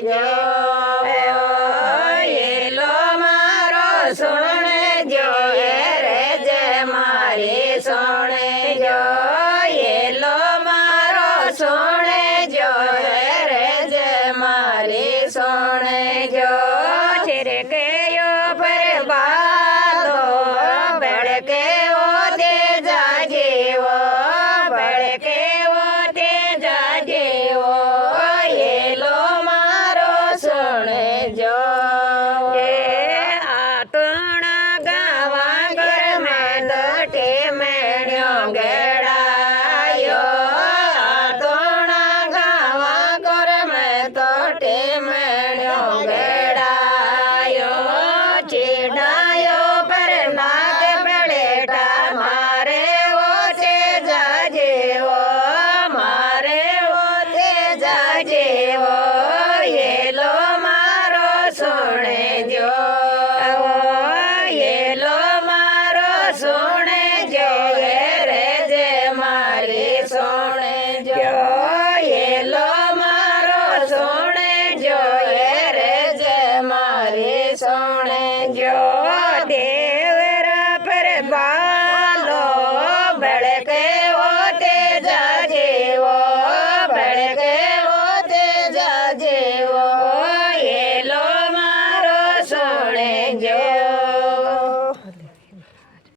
જો એલો મારો સુણે જો રે જે મારી સુણે જો એલો મારો સુણે જો રે જે મારી સુણે જો छिरकेयो बर्बादो भड़के वो तेजा जीवो भड़के वो तेजा जीवो ये लो मारो सुने जो ये आतुणा गावा घर में दटे मेण्यो गेड़ायो आतुणा गावा घर में दटे मेण्यो चेडायो पर नाग बड़ेटा मारे वो तेजा जेवो मारे वो तेजा जेवो ये लो मारो सुने जो ये लो मारो सुने जो रे जे मारी सुने जो ये लो मारो सुने जो रे जे मारी सुने जो